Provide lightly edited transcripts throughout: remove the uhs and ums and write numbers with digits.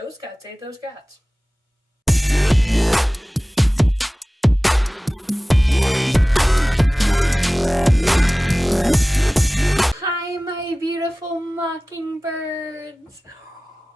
Those cats ate those cats. Hi, my beautiful mockingbirds.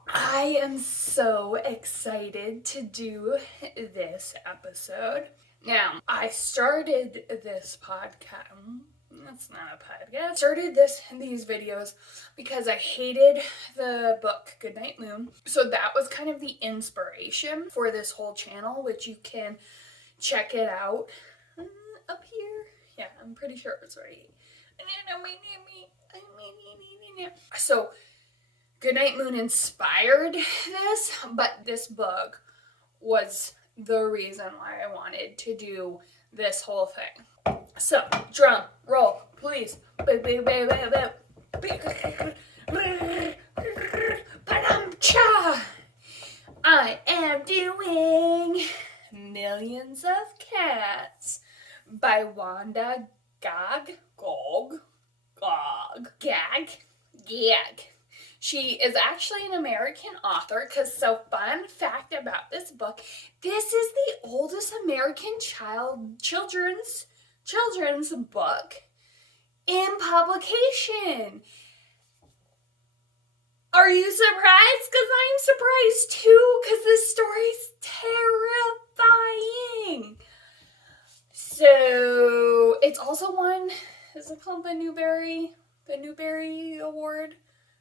I am so excited to do this episode. Now, I started this podcast. That's not a podcast. Started these videos because I hated the book Goodnight Moon. So that was kind of the inspiration for this whole channel, which you can check it out up here. Yeah, I'm pretty sure it's right. So Goodnight Moon inspired this, but this book was the reason why I wanted to do this whole thing. So, drum roll, please. I am doing Millions of Cats by Wanda Gag. She is actually an American author, because so fun fact about this book, this is the oldest American children's book in publication. Are you surprised? Because I'm surprised too, because this story's terrifying. So it's also won, is it called the Newbury Award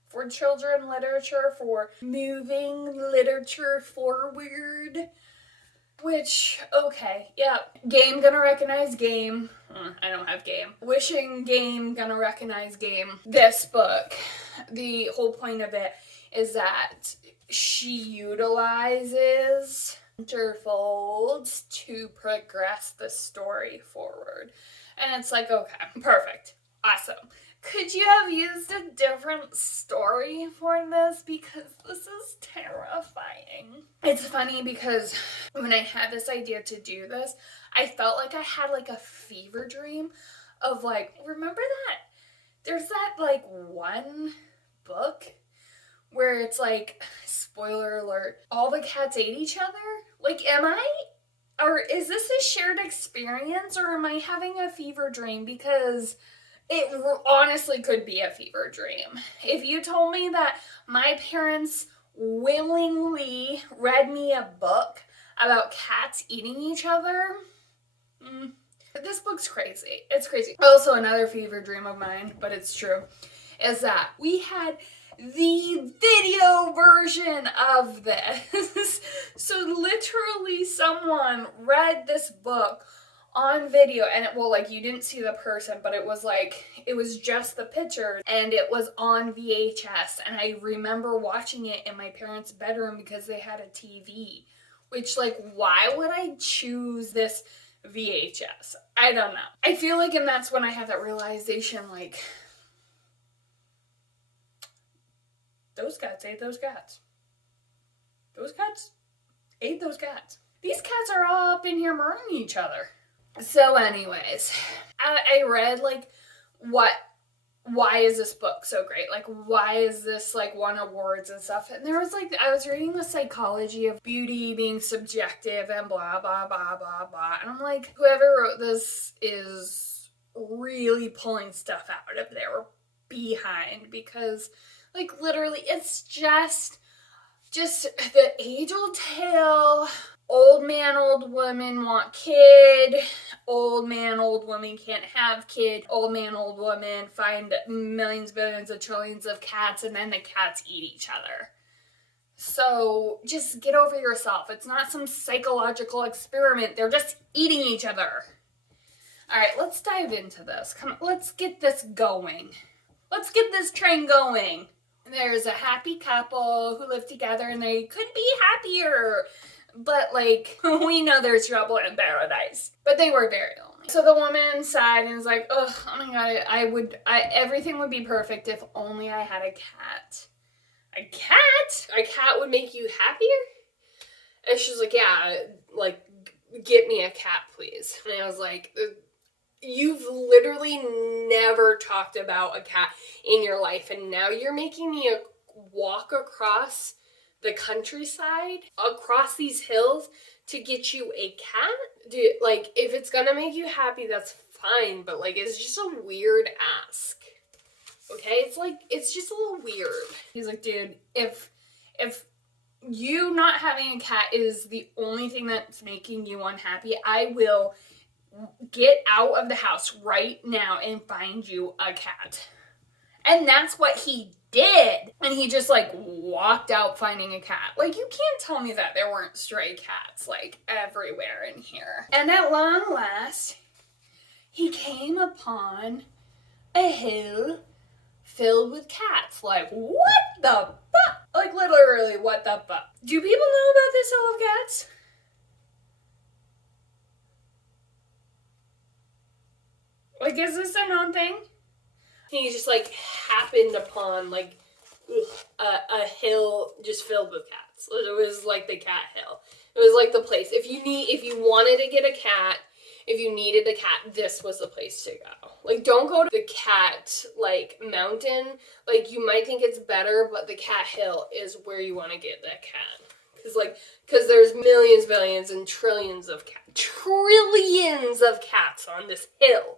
for children literature, for moving literature forward. Which, okay, yeah. Game gonna recognize game. I don't have game. Wishing game gonna recognize game. This book, the whole point of it is that she utilizes interfolds to progress the story forward. And it's like, okay, perfect. Awesome. Could you have used a different story for this? Because this is terrifying. It's funny because when I had this idea to do this, I felt like I had like a fever dream of like, remember that? There's that like one book where it's like, spoiler alert, all the cats ate each other? Like, or is this a shared experience, or am I having a fever dream? Because it honestly could be a fever dream. If you told me that my parents willingly read me a book about cats eating each other, this book's crazy. It's crazy. Also, another fever dream of mine, but it's true, is that we had the video version of this. So literally someone read this book on video, and you didn't see the person, but it was just the picture, and it was on VHS, and I remember watching it in my parents' bedroom because they had a TV, which, why would I choose this VHS? I don't know. I feel like, and that's when I had that realization, those cats ate those cats. Those cats ate those cats. These cats are all up in here murdering each other. So anyways, I read, why is this book so great? Why is this, won awards and stuff? And there was, I was reading the psychology of beauty being subjective and blah, blah, blah, blah, blah. And I'm like, whoever wrote this is really pulling stuff out of their behind, because, literally, it's just the age-old tale. Old man, old woman want kid. Old man, old woman can't have kid. Old man, old woman find millions, billions, and trillions of cats, and then the cats eat each other. So just get over yourself. It's not some psychological experiment. They're just eating each other. All right, let's dive into this. Come on, let's get this going. Let's get this train going. There's a happy couple who live together, and they couldn't be happier. But, we know there's trouble in paradise. But they were very lonely. So the woman sighed and was like, oh my God, everything would be perfect if only I had a cat. A cat? A cat would make you happier? And she's like, yeah, get me a cat, please. And I was like, you've literally never talked about a cat in your life, and now you're making me walk across the countryside across these hills to get you a cat? Dude, like, if it's gonna make you happy, that's fine, but like, it's just a weird ask. Okay? It's just a little weird. He's like, dude, if you not having a cat is the only thing that's making you unhappy, I will get out of the house right now and find you a cat. And that's what he did. And he just like walked out finding a cat. Like, you can't tell me that there weren't stray cats like everywhere in here. And at long last, he came upon a hill filled with cats. Like, what the fuck? Like, literally, what the fuck? Do people know about this hill of cats? Like, is this a known thing? He just like happened upon like a hill just filled with cats. It was like the cat hill. It was like the place. If you wanted to get a cat, if you needed a cat, this was the place to go. Like, don't go to the cat like mountain. Like, you might think it's better, but the cat hill is where you want to get that cat. Because there's millions, billions, and trillions of cats on this hill.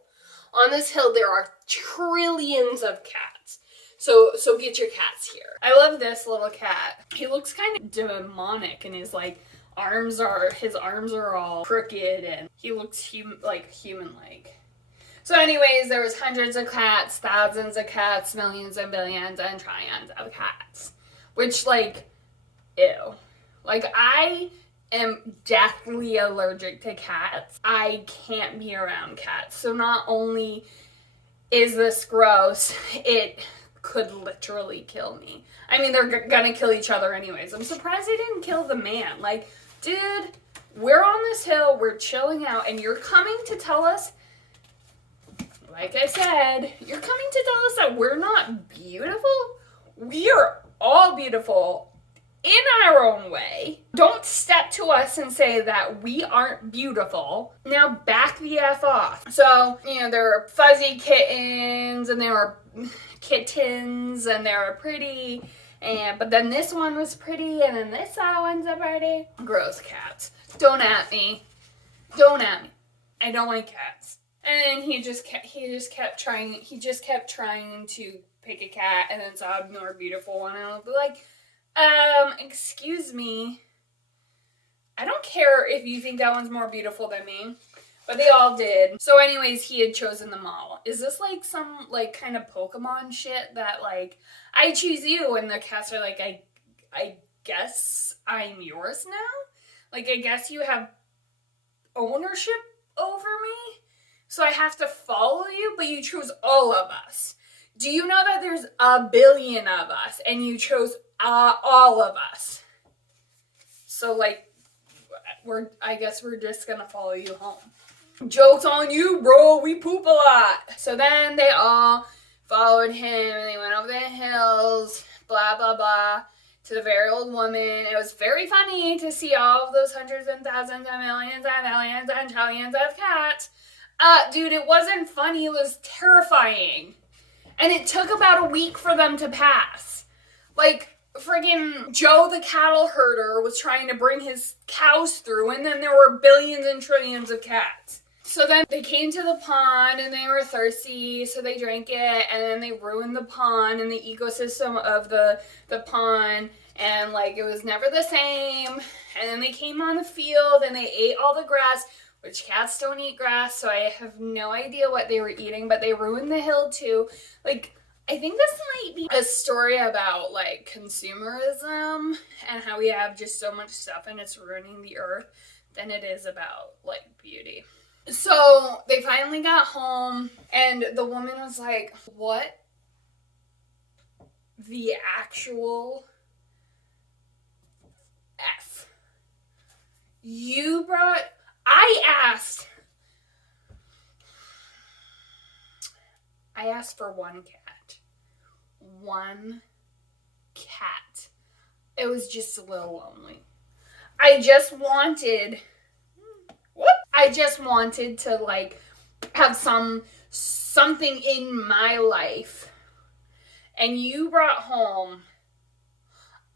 On this hill, there are trillions of cats. So get your cats here. I love this little cat. He looks kind of demonic, and his arms are all crooked, and he looks human-like. So anyways, there was hundreds of cats, thousands of cats, millions and billions and trillions of cats. Which, like, ew. Like, I am deathly allergic to cats. I can't be around cats. So not only is this gross, it could literally kill me. I mean, they're gonna kill each other anyways. I'm surprised they didn't kill the man. Like, dude, we're on this hill, we're chilling out, and you're coming to tell us, like I said, you're coming to tell us that we're not beautiful? We are all beautiful in our own way. Don't step to us and say that we aren't beautiful. Now back the F off. So, there were fuzzy kittens, and there were kittens, and they were pretty, but then this one was pretty, and then this other one's a pretty. Gross cats. Don't at me. I don't like cats. And he just kept trying to pick a cat, and then saw a more beautiful one, and I'll be like, excuse me. I don't care if you think that one's more beautiful than me, but they all did. So anyways, he had chosen them all. Is this like some kind of Pokemon shit that I choose you, and the cats are like, I guess I'm yours now? Like, I guess you have ownership over me? So I have to follow you, but you chose all of us. Do you know that there's a billion of us, and you chose all of us? So, I guess we're just gonna follow you home. Joke's on you, bro. We poop a lot. So then they all followed him, and they went over the hills, blah, blah, blah, to the very old woman. It was very funny to see all of those hundreds and thousands and millions and billions and trillions of cats. Dude, it wasn't funny. It was terrifying. And it took about a week for them to pass. Like, friggin' Joe the cattle herder was trying to bring his cows through, and then there were billions and trillions of cats. So then they came to the pond, and they were thirsty, so they drank it, and then they ruined the pond and the ecosystem of the pond, and it was never the same. And then they came on the field, and they ate all the grass, which cats don't eat grass, so I have no idea what they were eating, but they ruined the hill too. I think this might be a story about consumerism and how we have just so much stuff and it's ruining the earth than it is about beauty. So they finally got home, and the woman was like, what the actual F? I asked for one cat. One cat. It was just a little lonely. I just wanted to have something in my life, and you brought home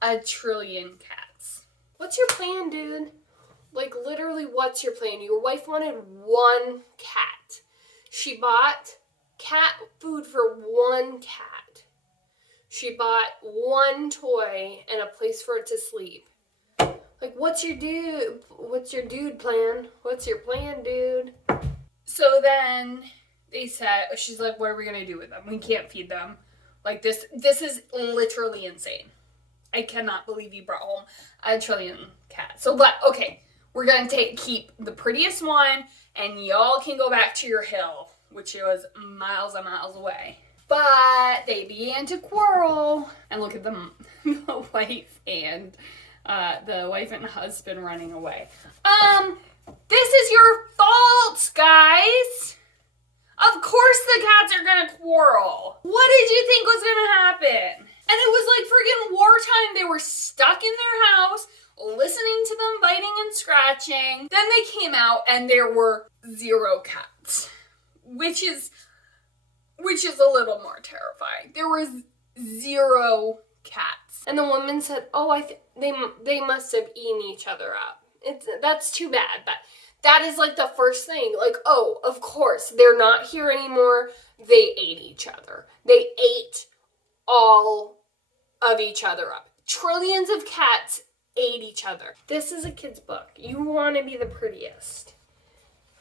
1 trillion cats. What's your plan, dude? Like, literally, what's your plan? Your wife wanted 1 cat. She bought cat food for 1 cat. She bought 1 toy and a place for it to sleep. Like, what's your dude plan? What's your plan, dude? So then she's like, what are we going to do with them? We can't feed them. Like, this is literally insane. I cannot believe you brought home 1 trillion cats. So, but, okay, we're going to keep the prettiest one, and y'all can go back to your hill, which was miles and miles away. But they began to quarrel, and look at them, the wife and husband running away. This is your fault, guys. Of course the cats are gonna quarrel. What did you think was gonna happen? And it was like freaking wartime. They were stuck in their house, listening to them biting and scratching. Then they came out and there were 0 cats, which is a little more terrifying. There was 0 cats. And the woman said, "Oh, they must have eaten each other up." That's too bad, but that is like the first thing. Like, oh, of course, they're not here anymore. They ate each other. They ate all of each other up. Trillions of cats ate each other. This is a kid's book. You want to be the prettiest,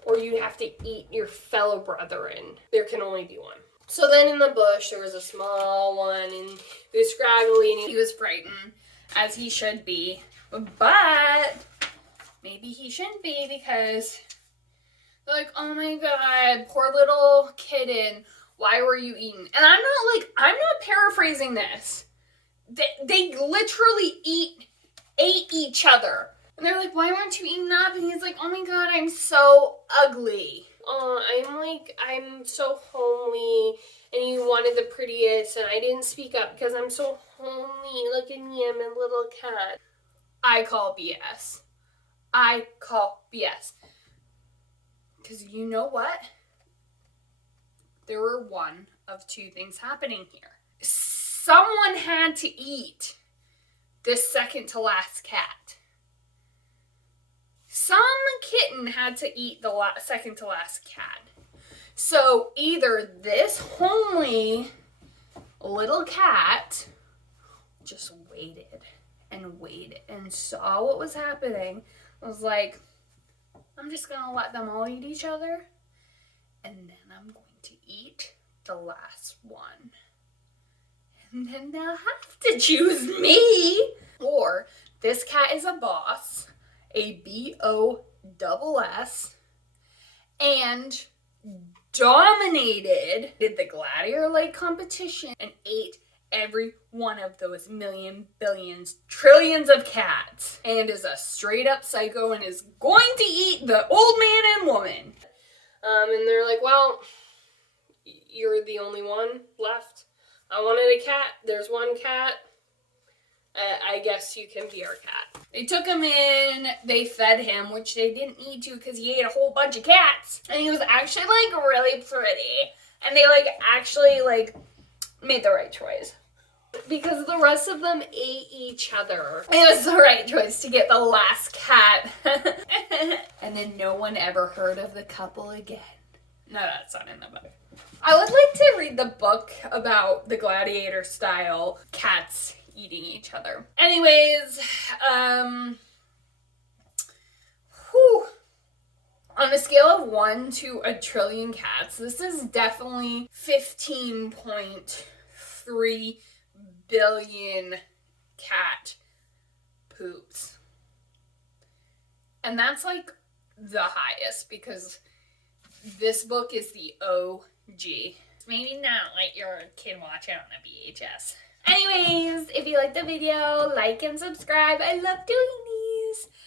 or you have to eat your fellow brethren. There can only be one. So then in the bush, there was a small one, and he was scraggly, and he was frightened, as he should be. But maybe he shouldn't be, because they're like, oh my god, poor little kitten, why were you eating? And I'm not paraphrasing this. They literally ate each other. And they're like, why weren't you eating up? And he's like, oh my god, I'm so ugly. I'm so homely, and you wanted the prettiest, and I didn't speak up because I'm so homely. Look at me, I'm a little cat. I call BS. Because you know what? There were one of 2 things happening here. Someone had to eat this second to last cat. Some kitten had to eat the second to last cat. So either this homely little cat just waited and saw what was happening. I was like, I'm just going to let them all eat each other, and then I'm going to eat the last one. And then they'll have to choose me. Or this cat is a boss, a BOSS, and dominated the gladiator like competition and ate every one of those million, billions, trillions of cats, and is a straight up psycho and is going to eat the old man and woman. And they're like, well, you're the only one left. I wanted a cat. There's 1 cat. I guess you can be our cat. They took him in, they fed him, which they didn't need to because he ate a whole bunch of cats. And he was actually, like, really pretty. And they, like, actually, like, made the right choice. Because the rest of them ate each other. It was the right choice to get the last cat. And then no one ever heard of the couple again. No, that's not in the book. I would like to read the book about the gladiator style cats eating each other. Anyways, on a scale of 1 to 1 trillion cats, this is definitely 15.3 billion cat poops. And that's like the highest because this book is the OG. Maybe not like you're a kid watching on a VHS. Anyways, if you liked the video, like and subscribe. I love doing these.